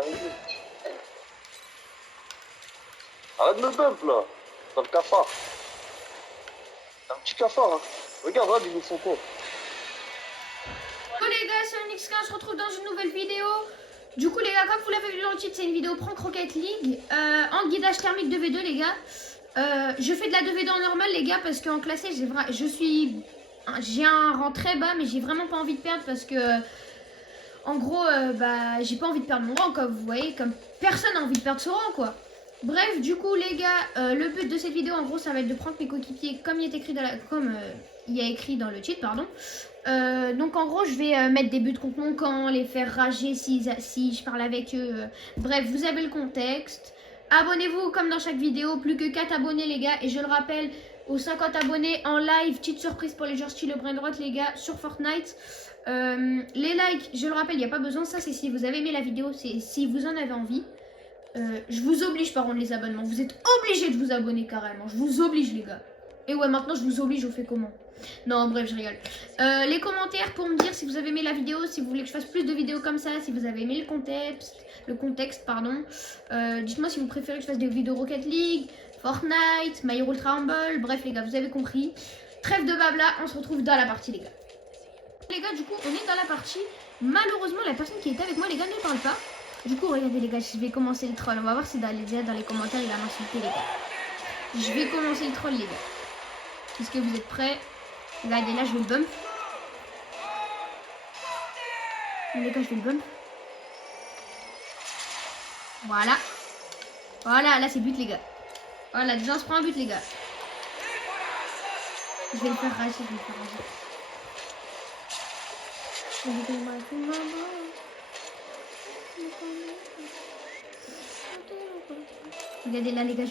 arrivé. Arrête de me bump là. Dans le cafard. C'est un petit cafard. Hein. Regarde, ils nous font quoi. Bon les gars, c'est Onyx, on se retrouve dans une nouvelle vidéo. Du coup les gars, comme vous l'avez vu dans le titre, c'est une vidéo Prank Rocket League en guidage thermique 2v2 les gars. Je fais de la 2v2 en normal les gars parce qu'en classé j'ai un rang très bas, mais j'ai vraiment pas envie de perdre parce que en gros j'ai pas envie de perdre mon rang, comme vous voyez, comme personne n'a envie de perdre son rang quoi. Bref, du coup les gars, le but de cette vidéo en gros ça va être de prendre mes coéquipiers comme il est écrit il y a écrit dans le titre, pardon. Donc en gros je vais mettre des buts contre mon camp, les faire rager si je parle avec eux. Bref, vous avez le contexte. Abonnez-vous comme dans chaque vidéo, plus que 4 abonnés les gars. Et je le rappelle, aux 50 abonnés en live, petite surprise pour les joueurs style brain droite les gars sur Fortnite. Les likes, je le rappelle, il n'y a pas besoin, ça c'est si vous avez aimé la vidéo, c'est si vous en avez envie. Je vous oblige par contre les abonnements, vous êtes obligés de vous abonner carrément, je vous oblige les gars. Et ouais, maintenant je vous oblige, je fais comment? Non, bref, je rigole. Les commentaires pour me dire si vous avez aimé la vidéo, si vous voulez que je fasse plus de vidéos comme ça, si vous avez aimé le contexte, pardon. Dites-moi si vous préférez que je fasse des vidéos Rocket League, Fortnite, My Hero Ultra Humble, bref les gars, vous avez compris. Trêve de blabla, on se retrouve dans la partie les gars. Les gars, du coup, on est dans la partie. Malheureusement, la personne qui était avec moi, les gars, ne parle pas. Du coup, regardez les gars, je vais commencer le troll. On va voir si dans les commentaires, il va m'insulter les gars. Je vais commencer le troll les gars. Est-ce que vous êtes prêts? Regardez, là, je vais le bump. Les gars, je vais le bump. Voilà. Voilà, là, c'est but les gars. Voilà, déjà, on se prend un but les gars. Je vais le faire rager, je vais le faire rager. Regardez là les gars, je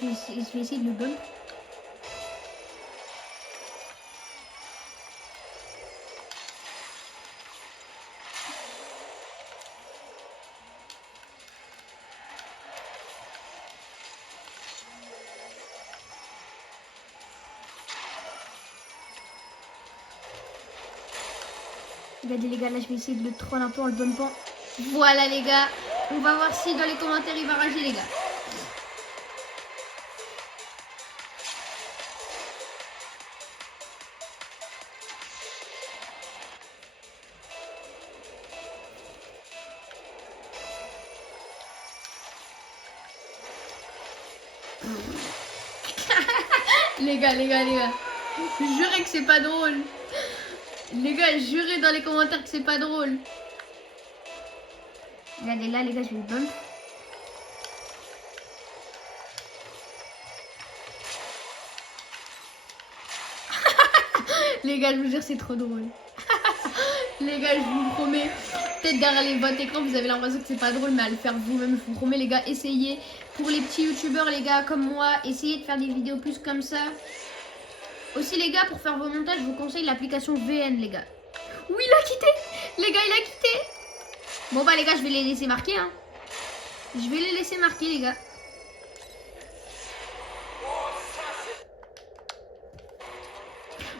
vais essayer de le bump. Regardez les gars, là je vais essayer de le troll un peu en le bumpant. Voilà les gars, on va voir si dans les commentaires il va rager les gars. les gars, jurez que c'est pas drôle. Les gars, jurez dans les commentaires que c'est pas drôle. Regardez là, les gars, je vais le bump. Les gars, je vous jure, c'est trop drôle. Les gars, je vous promets. Peut-être derrière votre écran, vous avez l'impression que c'est pas drôle, mais à le faire vous-même, je vous promets, les gars, essayez. Pour les petits youtubeurs, les gars, comme moi, essayez de faire des vidéos plus comme ça. Aussi les gars, pour faire vos montages, je vous conseille l'application VN les gars. Oui, il a quitté. Les gars, il a quitté. Bon bah les gars, je vais les laisser marquer hein. Je vais les laisser marquer les gars.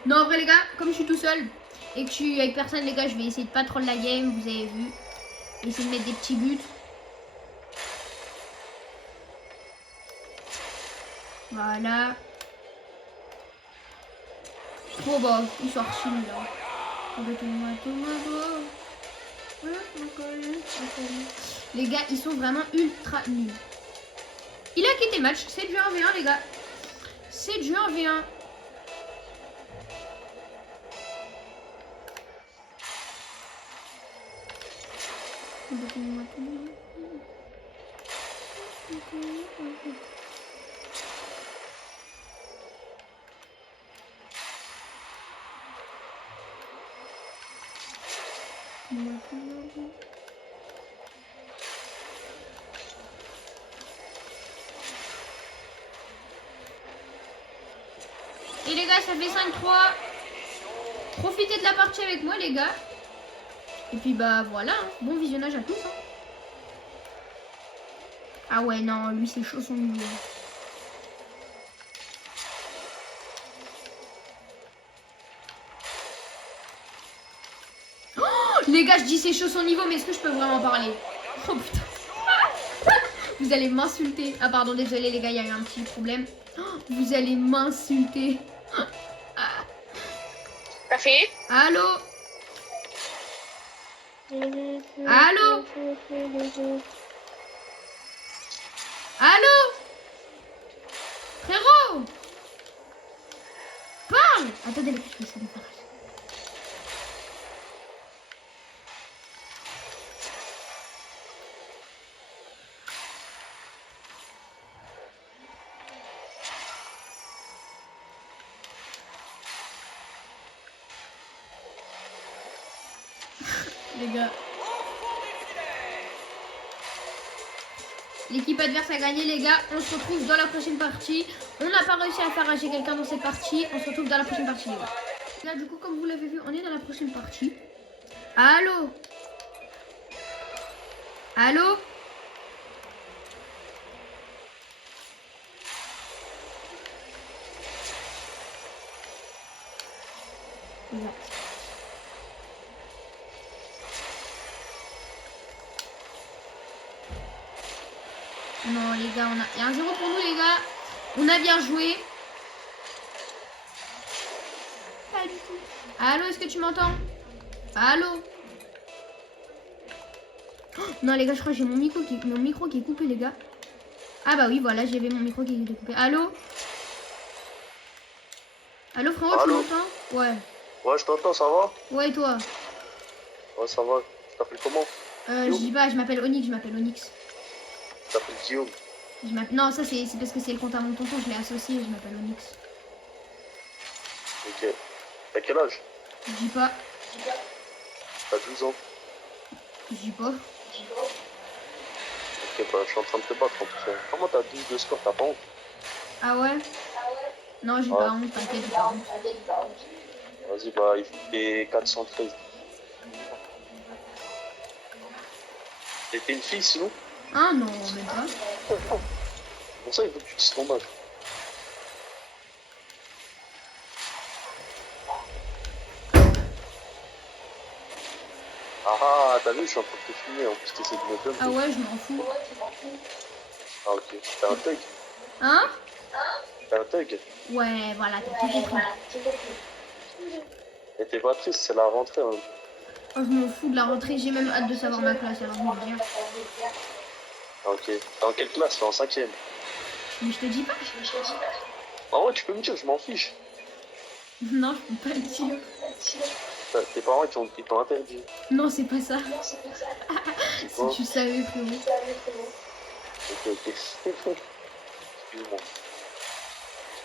Non en vrai les gars, comme je suis tout seul et que je suis avec personne les gars, je vais essayer de pas troll la game, vous avez vu. Essayer de mettre des petits buts. Voilà. Oh bah, ils sont archi nuls là. Les gars, ils sont vraiment ultra nuls. Il a quitté match, c'est du 1v1 les gars. C'est du 1v1. Et les gars, ça fait 5-3. Profitez de la partie avec moi les gars. Et puis bah voilà, hein. Bon visionnage à tous hein. Ah ouais non, lui c'est chaud son niveau. Les gars, je dis c'est chaud son niveau, mais est-ce que je peux vraiment parler? Oh putain. Vous allez m'insulter. Ah pardon, désolé les gars, il y a eu un petit problème. Oh, vous allez m'insulter. Café. Allô? Allô? Allô? Frérot? Parle! Attendez, je vais essayer de faire. Les gars. L'équipe adverse a gagné les gars. On se retrouve dans la prochaine partie. On n'a pas réussi à faire rager quelqu'un dans cette partie. On se retrouve dans la prochaine partie les gars. Là du coup comme vous l'avez vu, on est dans la prochaine partie. Allô? Allô? Voilà. Non les gars, il y a un 0 pour nous les gars. On a bien joué. Pas du tout. Allô, est-ce que tu m'entends? Allô? Oh, non les gars, je crois que j'ai mon micro qui est coupé les gars. Ah bah oui, voilà, j'avais mon micro qui était coupé. Allô? Allô frérot, tu Allô? m'entends? Ouais. Ouais, je t'entends, ça va? Ouais, et toi? Ouais, ça va. Tu t'appelles comment? Je dis pas, je m'appelle Onyx, Tu t'appelles Guillaume. Non, ça c'est parce que c'est le compte à mon tonton, je l'ai associé, je m'appelle Onyx. Ok. T'as quel âge? Je dis pas, T'as 12 ans. je dis pas. Ok, bah, je suis en train de te battre en plus. Comment t'as 12 de score? T'as pas honte? Ah ouais? Non, j'ai Ouais. pas honte, t'inquiète, j'ai pas honte. Vas-y, bah, il fait 413. T'es une fille sinon? Ah non, même pas. Pour ça, il faut que tu dises ton âge. Ah, t'as vu, je suis en train de te filmer. En plus, t'essaies de me faire. Ah ouais, je m'en fous. Ah, ok. T'es un thug. Hein? T'es un thug. Ouais, voilà, t'as tout compris. Et t'es pas triste, c'est la rentrée. Hein. Oh, je m'en fous de la rentrée, j'ai même hâte de savoir ma classe, alors je vais te dire. Ah, ok. T'es en quelle classe? T'es en 5ème. Mais je te dis pas. Ah ouais, tu peux me dire, je m'en fiche. Non, je peux pas le dire. Tes parents, ils t'ont interdit. Non, c'est pas ça. C'est Si quoi? tu savais, frérot. Ok, ok. Excuse-moi.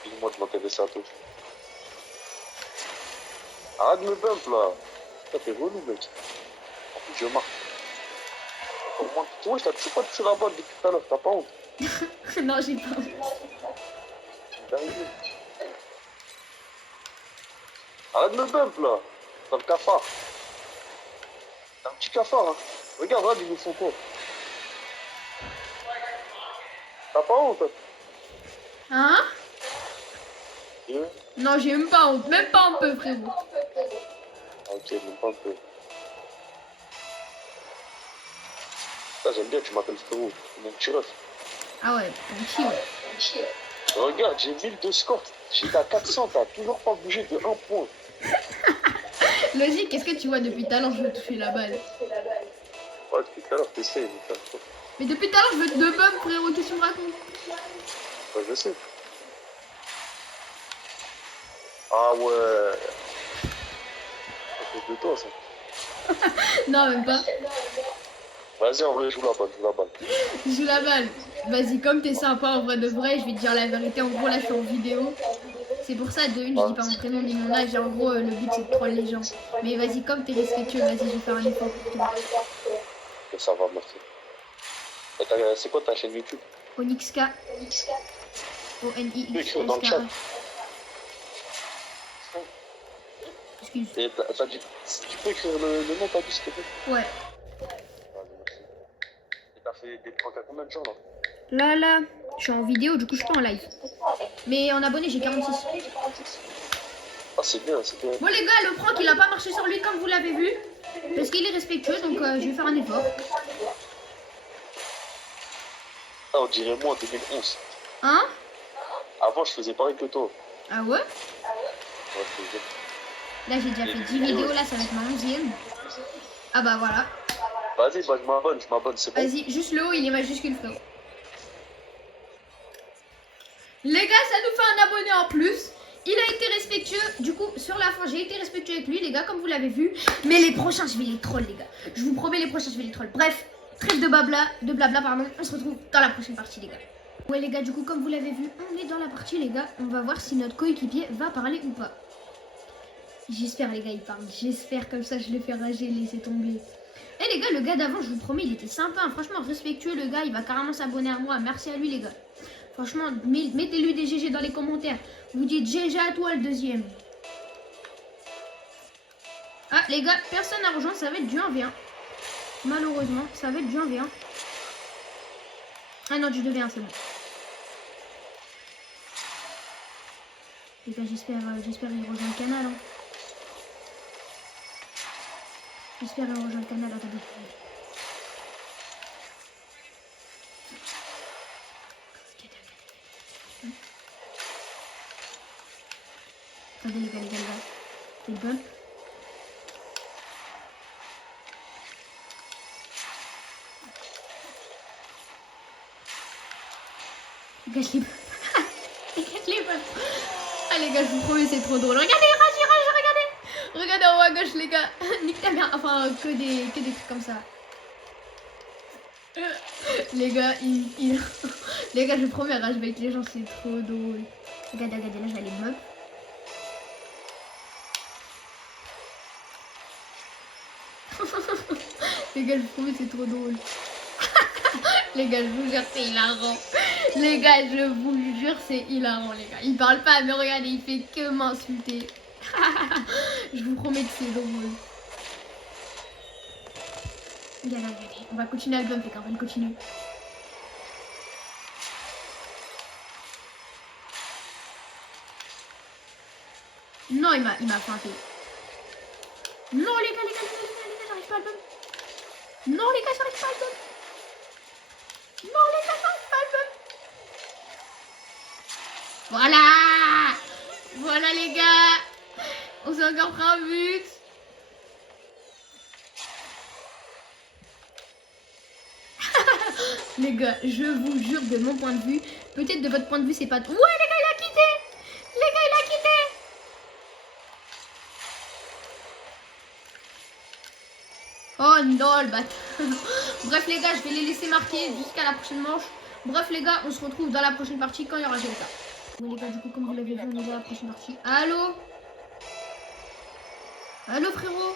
Excuse-moi de m'intéresser à toi. Arrête de me bump là. Putain, t'es relou, mec. En plus, je marque. Au moins, tu vois, je t'ai toujours pas touché la balle depuis tout à l'heure. T'as pas honte? Non, j'ai pas honte. T'es arrivé. Arrête de me bump là. T'as le cafard. T'as un petit cafard, hein. Regarde, ils nous font quoi? T'as pas honte? Hein? Hein? Non, j'ai même pas honte. Même pas un peu, frérot. Ah, ok, même pas un peu. Ça, j'aime bien que tu m'appelles frérot. Mon petit ref. Ah ouais, ton petit, ouais. Regarde, j'ai 1000 de score. J'étais à 400, t'as toujours pas bougé de 1 point. Logique, qu'est-ce que tu vois depuis tout à l'heure, je veux toucher la balle. Ouais, depuis tout à l'heure, t'essayes de faire quoi? Mais depuis tout à l'heure, je veux te deux bump, frérot, qu'est-ce que tu me racontes? Ouais, je sais. Ah ouais. C'est de toi, ça. Non, même pas. Vas-y, en vrai, joue la balle, joue la balle. Je joue la balle. Vas-y, comme t'es sympa en vrai de vrai, je vais te dire la vérité. En gros, là, je suis en vidéo. C'est pour ça, de une, je dis pas mon prénom ni mon âge. Et en gros, le but, c'est de troll les gens. Mais vas-y, comme t'es respectueux, vas-y, je vais faire un effort pour toi. Ok, ça va, merci. C'est quoi ta chaîne YouTube? Onyxka. Tu peux écrire dans le chat. O-N-I-X-S-K-A. Excuse. Et t'as dit... Tu peux écrire le nom, t'as dit, s'il te plaît? Ouais. Vas-y, merci. Et t'as fait des pranks à combien de gens, là? Là, je suis en vidéo, du coup, je suis pas en live. Mais en abonné, j'ai 46. Ah, c'est bien, c'est bien. Bon, les gars, le prank, il a pas marché sur lui comme vous l'avez vu. Parce qu'il est respectueux, donc je vais faire un effort. Ah, on dirait moi en 2011. Hein? Avant, je faisais pareil que toi. Ah ouais? Ouais, je faisais- Là, j'ai déjà fait 10 vidéos, là, ça va être ma 11e. Ah bah voilà. Vas-y, bah, je m'abonne, c'est bon. Vas-y, juste le haut, il est majuscule, frérot. Les gars, ça nous fait un abonné en plus. Il a été respectueux. Du coup, sur la fin, j'ai été respectueux avec lui, les gars, comme vous l'avez vu. Mais les prochains, je vais les troll, les gars. Je vous promets, les prochains, je vais les troll. Bref, trêve de blabla, pardon. On se retrouve dans la prochaine partie, les gars. Ouais, les gars, du coup, comme vous l'avez vu, on est dans la partie, les gars. On va voir si notre coéquipier va parler ou pas. J'espère, les gars, il parle. J'espère, comme ça, je le fais rager, laisser tomber. Eh les gars, le gars d'avant, je vous promets, il était sympa. Hein. Franchement, respectueux, le gars. Il va carrément s'abonner à moi. Merci à lui, les gars. Franchement, mettez-lui des GG dans les commentaires. Vous dites GG à toi, le deuxième. Ah, les gars, personne n'a rejoint. Ça va être du 1v1. Malheureusement, ça va être du 1v1. Ah non, du 2v1, c'est bon. Les gars, j'espère qu'il rejoint le canal. Hein. J'espère qu'il rejoint le canal. Attendez. Attendez les gars. C'est le bump. Gâche les bumps. Gâche les bumps. Ah les gars, je vous promets, c'est trop drôle. Regardez, regardez. Regardez en haut à gauche les gars. Nique ta mère. Enfin, que des trucs comme ça. Les gars, les gars, je promets, rage avec les gens, c'est trop drôle. Regardez, là, je vais aller mob. Les gars, je vous promets, c'est trop drôle. Les gars, je vous jure, c'est hilarant. Les gars, je vous jure, c'est hilarant, les gars. Il parle pas, mais regardez, il fait que m'insulter. Je vous promets que c'est drôle. Regardez. On va continuer l'album, les gars, on va le continuer. Non, il m'a feinté. Non, les gars, j'arrive pas à album. Non, les gars, j'arrive pas à album. Non, les gars, j'arrive pas à album. Voilà, les gars. On s'est encore pris un but. Les gars, je vous jure, de mon point de vue, peut-être de votre point de vue, c'est pas... Ouais, les gars, il a quitté. Les gars, il a quitté. Oh non, le bâtard. Bref, les gars, je vais les laisser marquer jusqu'à la prochaine manche. Bref, les gars, on se retrouve dans la prochaine partie quand il y aura GLK. Bon, les gars, du coup, comme vous l'avez vu, on est dans la prochaine partie. Allô? Allô, frérot?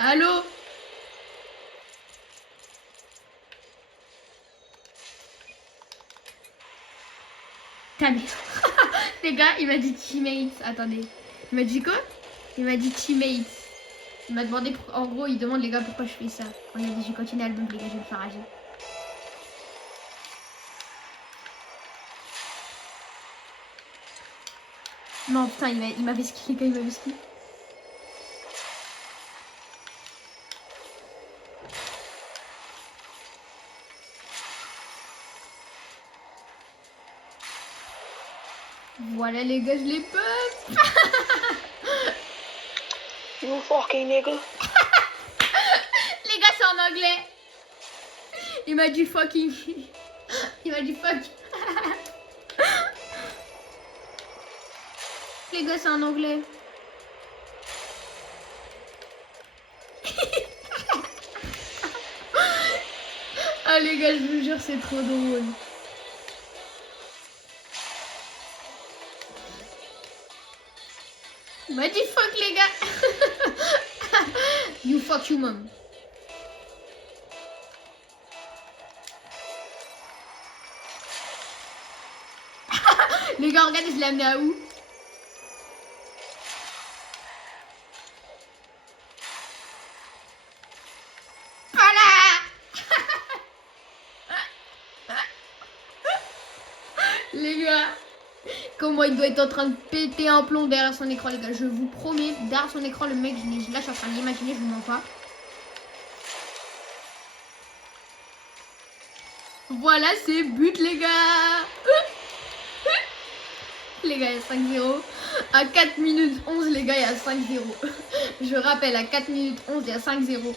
Allô? Ta mère. Les gars, il m'a dit teammates. Attendez. Il m'a dit quoi? Il m'a dit teammates. Il m'a demandé, en gros, il demande les gars pourquoi je fais ça. Regardez, je vais continuer l'album, les gars, je vais le faire agir. Non, putain, il m'avait ski, les gars, il m'avait ski. Voilà, les gars, je les pump. You fucking nigga. Les gars, c'est en anglais. Il m'a dit fucking. Il m'a dit fuck. Les gars, c'est en anglais. Ah les gars, je vous jure, c'est trop drôle. Il m'a dit fuck les gars. You fuck you mom. Les gars, regardez, je l'ai amené à où? Comment il doit être en train de péter un plomb derrière son écran, les gars. Je vous promets, derrière son écran, le mec, là, je suis en train de l'imaginer, je vous mens pas. Voilà, c'est but, les gars. Les gars, il y a 5-0. À 4 minutes 11, les gars, il y a 5-0. Je rappelle, à 4 minutes 11, il y a 5-0.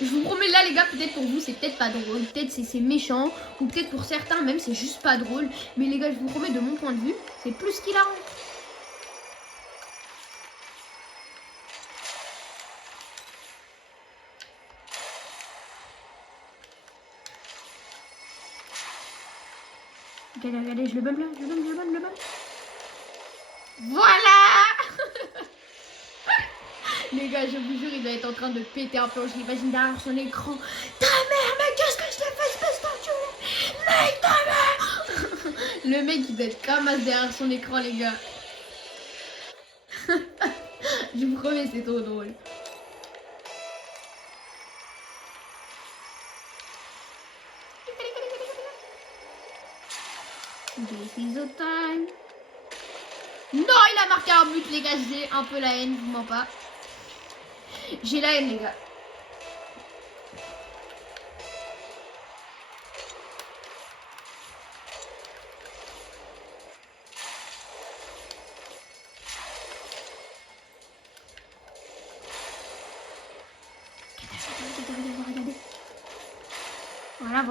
Je vous promets, là, les gars, peut-être pour vous, c'est peut-être pas drôle. Peut-être c'est méchant. Ou peut-être pour certains, même, c'est juste pas drôle. Mais les gars, je vous promets, de mon point de vue, c'est plus qu'hilarant. Regardez, regardez, je le bump là, je le bump. Voilà. Les gars, je vous jure, il doit être en train de péter un plomb. Je l'imagine derrière son écran. Ta mère, mais qu'est-ce que je t'ai fait, espèce d'enculé? Mec, ta mère. Le mec, il doit être comme as derrière son écran, les gars. Je vous promets, c'est trop drôle. This is the time. Non, il a marqué un but, les gars. J'ai un peu la haine, je vous mens pas. J'ai la haine, les gars. Regardez. Voilà.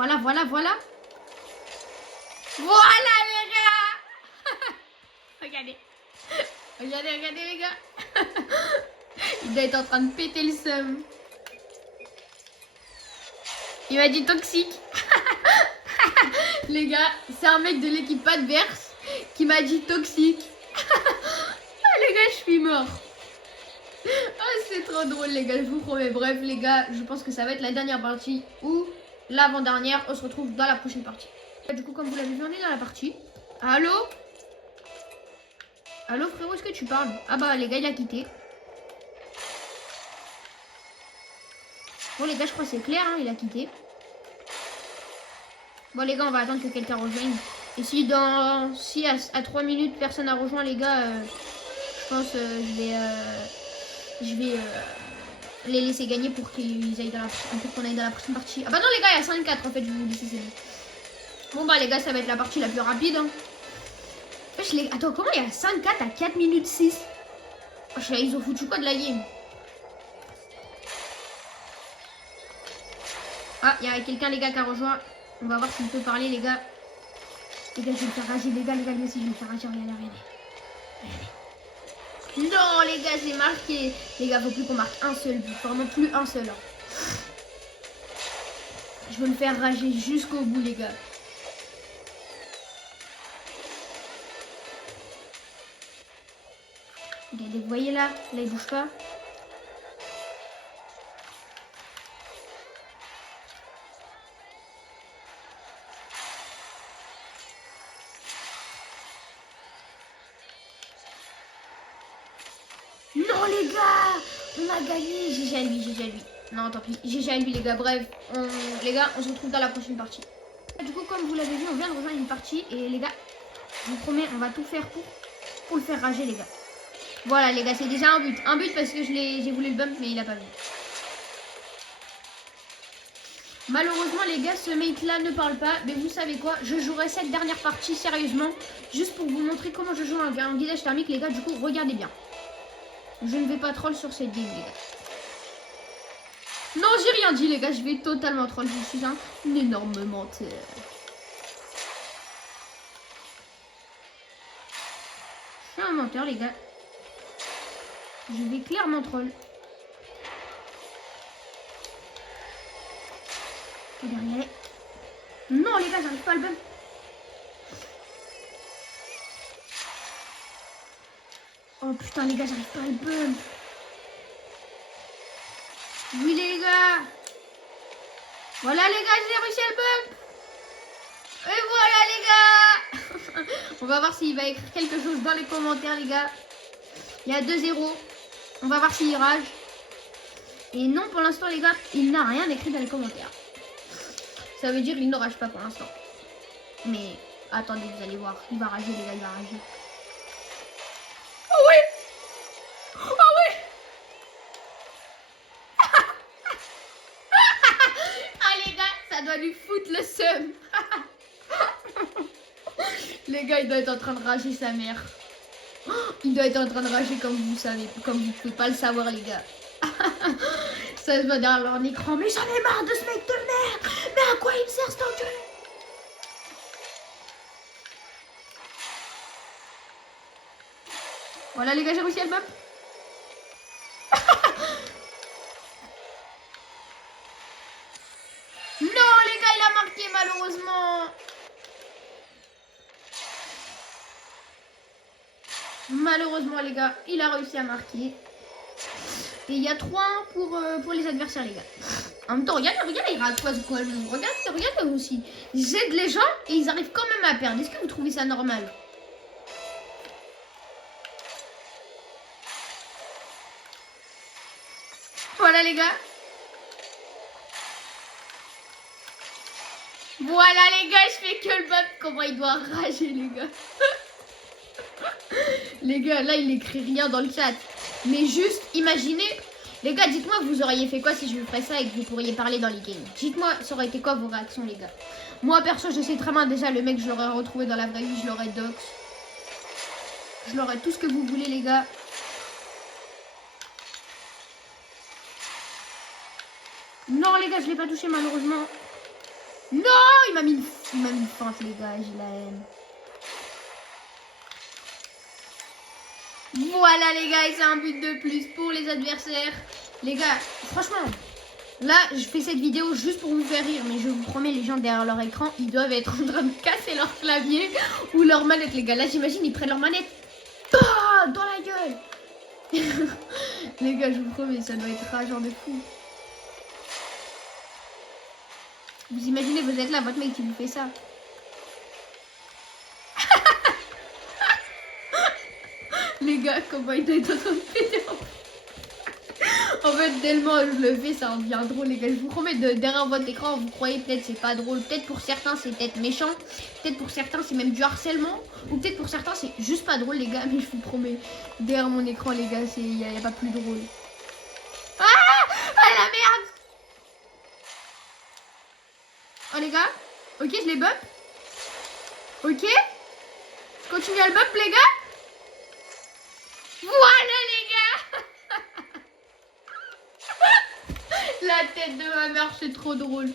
Voilà, les gars. Regardez. Regardez, les gars. Il doit être en train de péter le seum. Il m'a dit toxique. Les gars, c'est un mec de l'équipe adverse qui m'a dit toxique. Les gars, je suis mort. Oh, c'est trop drôle, les gars, je vous promets. Bref, les gars, je pense que ça va être la dernière partie ou l'avant-dernière. On se retrouve dans la prochaine partie. Du coup, comme vous l'avez vu, on est dans la partie. Allô? Allô, frérot, est-ce que tu parles? Ah bah, les gars, il a quitté. Bon, les gars, je crois que c'est clair, hein, il a quitté. Bon, les gars, on va attendre que quelqu'un rejoigne. Et si à 3 minutes, personne n'a rejoint, les gars, je pense je vais les laisser gagner pour qu'ils aillent pour qu'on aille dans la prochaine partie. Ah bah non, les gars, il y a 5-4 en fait, je vais vous laisser, c'est bon. Bon bah les gars, ça va être la partie la plus rapide. Hein. Attends, comment il y a 5-4 à 4 minutes 6? Ils ont foutu quoi de la game? Ah, il y a quelqu'un, les gars, qui a rejoint. On va voir s'il peut parler, les gars. Les gars, je vais me faire rager, les gars, lui aussi, je vais me faire rager. Regardez. Non, les gars, j'ai marqué. Les gars, faut plus qu'on marque un seul but. Vraiment plus un seul. Hein. Je vais me faire rager jusqu'au bout, les gars. Regardez, vous voyez là, il bouge pas. Non les gars, on a gagné. GG à lui. Non, tant pis, GG à lui, les gars. Bref, les gars, on se retrouve dans la prochaine partie. Du coup, comme vous l'avez vu, on vient de rejoindre une partie. Et les gars, je vous promets, on va tout faire pour le faire rager, les gars. Voilà, les gars, c'est déjà un but. Un but parce que j'ai voulu le bump, mais il a pas vu. Malheureusement, les gars, ce mec-là ne parle pas. Mais vous savez quoi? Je jouerai cette dernière partie sérieusement. Juste pour vous montrer comment je joue un guidage thermique, les gars. Du coup, regardez bien. Je ne vais pas troll sur cette game, les gars. Non, j'ai rien dit, les gars. Je vais totalement troll. Je suis un énorme menteur. Je suis un menteur, les gars. Je vais clairement troll. Regardez. Non, les gars, j'arrive pas à le bump. Oh putain, les gars, j'arrive pas à le bump. Oui, les gars. Voilà, les gars, j'ai réussi à le bump. Et voilà, les gars. On va voir s'il va écrire quelque chose dans les commentaires, les gars. Il y a 2-0. On va voir s'il rage. Et non, pour l'instant, les gars, il n'a rien écrit dans les commentaires. Ça veut dire qu'il ne rage pas pour l'instant. Mais Attendez, vous allez voir. Il va rager, les gars, il va rager. Oh ouais. Oh ouais. Ah les gars, ça doit lui foutre le seum. Les gars, il doit être en train de rager sa mère. Il doit être en train de rager comme vous savez, comme vous pouvez pas le savoir les gars. Ça se voit derrière leur écran. Mais j'en ai marre de ce mec de merde. Mais à quoi il me sert cet enculé? Voilà les gars, j'ai réussi à le bump. Non les gars, il a marqué malheureusement. Malheureusement les gars, il a réussi à marquer. Et il y a 3-1 pour les adversaires les gars. En même temps, regardez, il rate quoi ce quoi. Regardez aussi. Ils aident les gens et ils arrivent quand même à perdre. Est-ce que vous trouvez ça normal? Voilà les gars. Voilà les gars, je fais que le bump. Comment il doit rager les gars. Les gars, là, il n'écrit rien dans le chat. Mais juste, imaginez... Les gars, dites-moi, vous auriez fait quoi si je vous ferais ça et que vous pourriez parler dans les games? Dites-moi, ça aurait été quoi vos réactions, les gars? Moi, perso, je sais très bien, déjà, le mec, je l'aurais retrouvé dans la vraie vie, je l'aurais dox. Je l'aurais tout ce que vous voulez, les gars. Non, les gars, je l'ai pas touché, malheureusement. Non, il m'a mis une feinte, les gars, j'ai la haine. Voilà les gars, et c'est un but de plus pour les adversaires. Les gars, franchement, là, je fais cette vidéo juste pour vous faire rire. Mais je vous promets, les gens derrière leur écran, ils doivent être en train de casser leur clavier ou leur manette, les gars. Là, j'imagine, ils prennent leur manette dans la gueule. Les gars, je vous promets, ça doit être rageant de fou. Vous imaginez, vous êtes là, votre mec qui vous fait ça. Les gars, comment il doit être en train de péter. En fait, tellement je le fais, ça en devient drôle, les gars. Je vous promets, derrière votre écran, vous croyez peut-être c'est pas drôle. Peut-être pour certains, c'est peut-être méchant. Peut-être pour certains, c'est même du harcèlement. Ou peut-être pour certains, c'est juste pas drôle, les gars. Mais je vous promets, derrière mon écran, les gars, il n'y a pas plus drôle. Ah, la merde. Oh, les gars. Ok, je les bump. Ok. Je continue à le bump, les gars. Voilà les gars. La tête de ma mère, c'est trop drôle.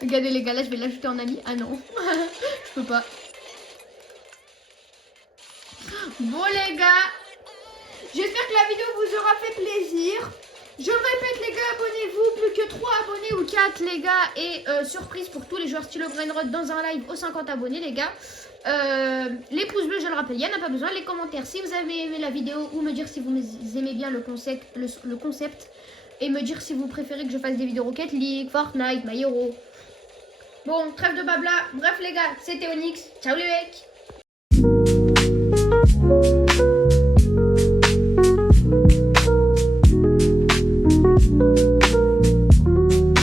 Regardez les gars, là je vais l'ajouter en ami. Ah non, je peux pas. Bon les gars, j'espère que la vidéo vous aura fait plaisir. Je répète les gars, abonnez-vous, plus que 3 abonnés ou 4 les gars. Et surprise pour tous les joueurs stylo Brainrot dans un live aux 50 abonnés les gars. Les pouces bleus, je le rappelle, il n'y en a pas besoin. Les commentaires si vous avez aimé la vidéo ou me dire si vous aimez bien le concept, et me dire si vous préférez que je fasse des vidéos Rocket League, Fortnite, My Hero. Bon, trêve de blabla. Bref les gars, c'était Onyx. Ciao les mecs.